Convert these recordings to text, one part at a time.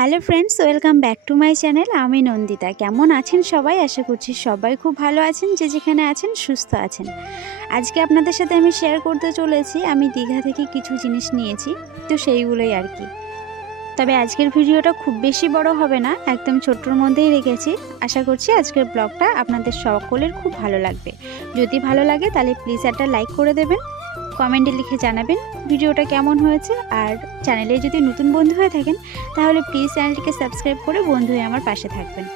Hello friends, welcome back to my channel. আমি নন্দিতা। কেমন আছেন সবাই? আশা করছি সবাই খুব ভালো আছেন, যে যেখানে আছেন সুস্থ আছেন। আজকে আপনাদের সাথে আমি শেয়ার করতে চলেছি আমি দীঘা থেকে কিছু জিনিস নিয়েছি, তো সেইগুলোই আর কি। তবে আজকের ভিডিওটা খুব বেশি বড় হবে না, একদম ছোট্টর মধ্যেই রেখেছি। আশা করছি আজকের ব্লগটা আপনাদের সকলের খুব ভালো লাগবে। যদি ভালো লাগে তাহলে প্লিজ একটা লাইক করে দেবেন, কমেন্টে লিখে জানাবেন ভিডিওটা কেমন হয়েছে। আর চ্যানেলে যদি নতুন বন্ধু হয়ে থাকেন তাহলে প্লিজ চ্যানেলটিকে সাবস্ক্রাইব করে বন্ধু হয়ে আমার পাশে থাকবেন।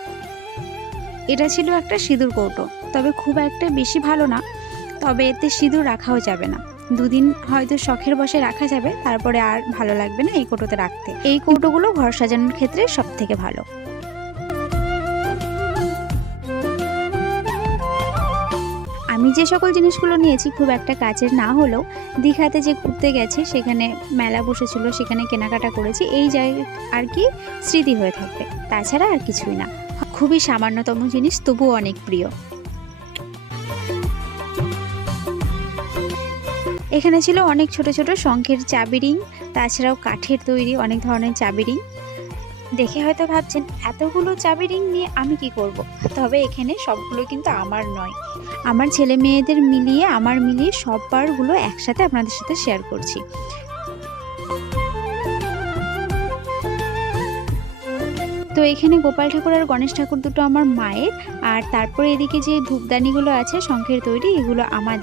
এটা ছিল একটা সিঁদুর কৌটো, তবে খুব একটা বেশি ভালো না, তবে এতে সিঁদুর রাখাও যাবে না। দুদিন হয়তো শখের বসে রাখা যাবে, তারপরে আর ভালো লাগবে না এই কৌটোতে রাখতে। এই কৌটোগুলো ঘর সাজানোর ক্ষেত্রে সব থেকে ভালো। আমি যে সকল জিনিসগুলো নিয়েছি খুব একটা কাজের না হলেও দীঘাতে যে ঘুরতে গেছি সেখানে মেলা বসেছিল, সেখানে কেনাকাটা করেছি, এই জায়গায় আর কি স্মৃতি হয়ে থাকবে, তাছাড়া আর কিছুই না। খুবই সামান্যতম জিনিস, তবুও অনেক প্রিয়। এখানে ছিল অনেক ছোট ছোট শঙ্খের চাবি রিং, তাছাড়াও কাঠের তৈরি অনেক ধরনের চাবি রিং। দেখে হয়তো ভাবছেন এতগুলো চাবি রিং নিয়ে আমি কি করব, তবে এখানে সবগুলো কিন্তু আমার নয়, আমার ছেলে মেয়েদের মিলিয়ে সব পারগুলো একসাথে আপনাদের সাথে শেয়ার করছি। তো এখানে গোপাল ঠাকুর আর গণেশ ঠাকুর দুটো আমার মায়ের, আর তারপরে এদিকে যে ধূপদানিগুলো আছে শঙ্খের তৈরি, এগুলো আমার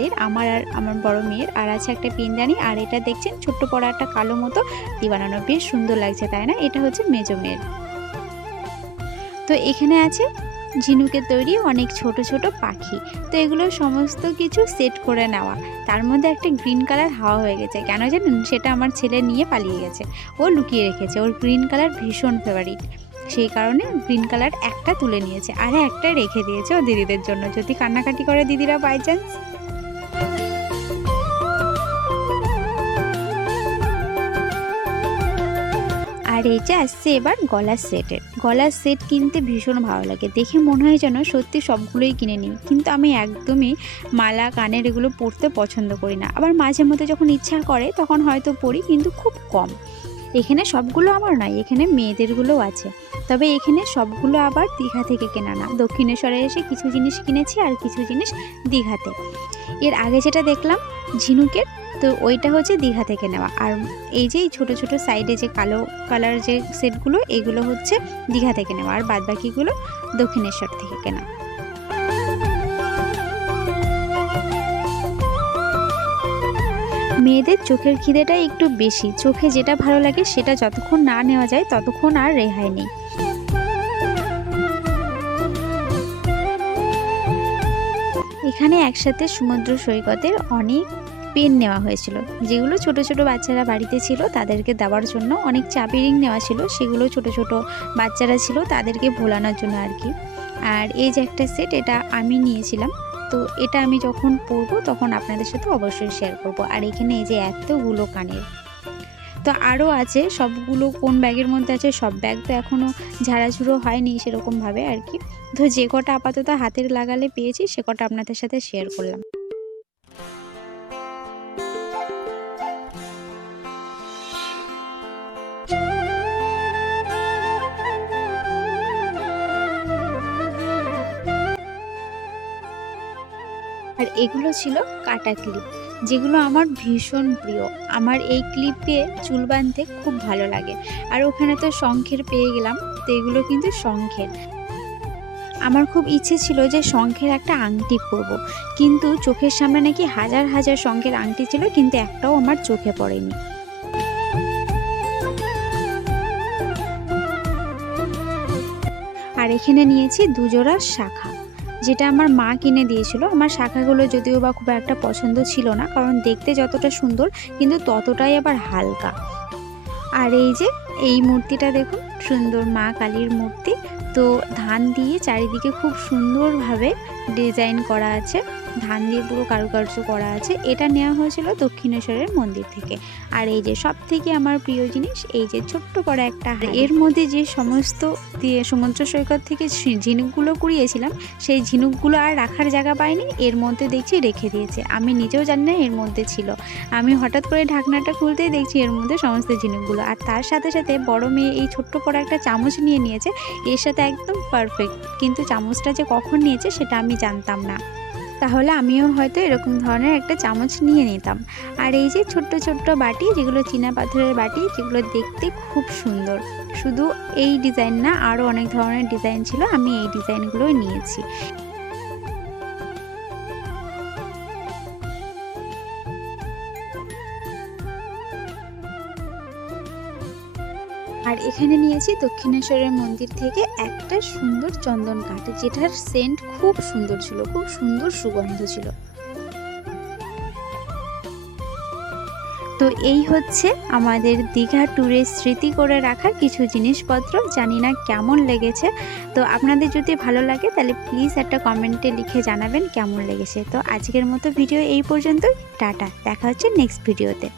আর আমার বড় মেয়ের। আর আছে একটা পিনদানি, আর এটা দেখছেন ছোট্ট পড়া একটা কালো মতো দিয়ে বানানো, বেশ সুন্দর লাগছে তাই না? এটা হচ্ছে মেজো মেয়ের। তো এখানে আছে ঝিনুকের তৈরি অনেক ছোট ছোট পাখি। তো এগুলো সমস্ত কিছু সেট করে নেওয়া। তার মধ্যে একটা গ্রিন কালার হাওয়া হয়ে গেছে, কেন জানেন? সেটা আমার ছেলে নিয়ে পালিয়ে গেছে, ও লুকিয়ে রেখেছে, ওর গ্রিন কালার ভীষণ ফেভারিট, সেই কারণে গ্রিন কালার একটা তুলে নিয়েছে, আর একটা রেখে দিয়েছে ও দিদিদের জন্য, যদি কান্নাকাটি করে দিদিরা বাই চান্স। আর এইটা আসছে এবার গলার সেটের। গলার সেট কিনতে ভীষণ ভালো লাগে, দেখে মনে হয় যেন সত্যি সবগুলোই কিনে নিই, কিন্তু আমি একদমই মালা কানের এগুলো পরতে পছন্দ করি না। আবার মাঝে মধ্যে যখন ইচ্ছা করে তখন হয়তো পরি, কিন্তু খুব কম। এখানে সবগুলো আমার নয়, এখানে মেয়েদেরগুলোও আছে, তবে এখানে সবগুলো আবার দীঘা থেকে কেনা না, দক্ষিণেশ্বরে এসে কিছু জিনিস কিনেছি আর কিছু জিনিস দীঘাতে। এর আগে যেটা দেখলাম ঝিনুকের, তো ওইটা হচ্ছে দীঘা থেকে নেওয়া। আর এই যে ছোট ছোট সাইডে যে কালো কালার যে সেটগুলো, এগুলো হচ্ছে দীঘা থেকে নেওয়া, আর বাদবাকিগুলো দক্ষিণেশ্বর থেকে কেনা। মেয়েদের চোখের খিদেটা একটু বেশি, চোখে যেটা ভালো লাগে সেটা যতক্ষণ না নেওয়া যায় ততক্ষণ আর রেহাই নেই। এখানে একসাথে সমুদ্র সৈকতের অনেক পেন নেওয়া হয়েছিল, যেগুলো ছোট ছোট বাচ্চারা বাড়িতে ছিল তাদেরকে দেওয়ার জন্য। অনেক চাবি রিং নেওয়া ছিল, সেগুলো ছোট ছোট বাচ্চারা ছিল তাদেরকে ভোলানোর জন্য আর কি। আর এই যে একটা সেট, এটা আমি নিয়েছিলাম, তো এটা আমি যখন পরবো তখন আপনাদের সাথে অবশ্যই শেয়ার করব। আর এখানে এই যে এতগুলো কানের, তো আরও আছে, সবগুলো কোন ব্যাগের মধ্যে আছে, সব ব্যাগ তো এখনও ঝাড়াঝুড়ো হয়নি সেরকমভাবে আর কি। তো যে কটা আপাতত হাতের লাগালে পেয়েছি সে কটা আপনাদের সাথে শেয়ার করলাম। আর এগুলো ছিল কাটা ক্লিপ, যেগুলো আমার ভীষণ প্রিয়। আমার এই ক্লিপে চুল বাঁধতে খুব ভালো লাগে। আর ওখানে তো শঙ্খের পেয়ে গেলাম, তো এগুলো কিন্তু শঙ্খের। আমার খুব ইচ্ছে ছিল যে শঙ্খের একটা আংটি পরবো, কিন্তু চোখের সামনে নাকি হাজার হাজার শঙ্খের আংটি ছিল, কিন্তু একটাও আমার চোখে পড়েনি। আর এখানে নিয়েছি দুজোড়া শাখা, যেটা আমার মা কিনে দিয়েছিল। আমার শাখাগুলো যদিও বা খুব একটা পছন্দ ছিল না, কারণ দেখতে যতটা সুন্দর কিন্তু ততটাই আবার হালকা। আর এই যে এই মূর্তিটা দেখুন, সুন্দর মা কালীর মূর্তি, তো ধান দিয়ে চারিদিকে খুব সুন্দরভাবে ডিজাইন করা আছে। ধান দিয়ে পুরো কারুকার্য করা আছে। এটা নেওয়া হয়েছিল দক্ষিণেশ্বরের মন্দির থেকে। আর এই যে সব থেকে আমার প্রিয় জিনিস, এই যে ছোট্ট করে একটা হাঁড়ি। এর মধ্যে যে সমস্ত দিয়ে সমুদ্র সৈকত থেকে ঝিনুকগুলো কুড়িয়েছিলাম, সেই ঝিনুকগুলো আর রাখার জায়গা পাইনি, এর মধ্যে দেখছি রেখে দিয়েছে। আমি নিজেও জানি না এর মধ্যে ছিল। আমি হঠাৎ করে ঢাকনাটা খুলতেই দেখছি এর মধ্যে সমস্ত ঝিনুকগুলো। আর তার সাথে সাথে বড় মেয়ে এই ছোট্ট করে একটা চামচ নিয়ে নিয়েছে, এর সাথে একদম পারফেক্ট। কিন্তু চামচটা যে কখন নিয়েছে সেটা আমি জানতাম না, তাহলে আমিও হয়তো এরকম ধরনের একটা চামচ নিয়ে নিতাম। আর এই যে ছোট্ট ছোট্ট বাটি, যেগুলো চীনা পাথরের বাটি, যেগুলো দেখতে খুব সুন্দর। শুধু এই ডিজাইন না, আরও অনেক ধরনের ডিজাইন ছিল, আমি এই ডিজাইনগুলোই নিয়েছি। আর এখানে নিয়েছি দক্ষিণেশ্বরের মন্দির থেকে একটা সুন্দর চন্দন কাঠ, যেটার সেন্ট খুব সুন্দর ছিল, খুব সুন্দর সুগন্ধ ছিল। তো এই হচ্ছে আমাদের দীঘা ট্যুরের স্মৃতি করে রাখার কিছু জিনিসপত্র। জানি না কেমন লেগেছে। তো আপনাদের যদি ভালো লাগে তাহলে প্লিজ একটা কমেন্টে লিখে জানাবেন কেমন লেগেছে। তো আজকের মতো ভিডিও এই পর্যন্তই। টাটা, দেখা হচ্ছে নেক্সট ভিডিওতে।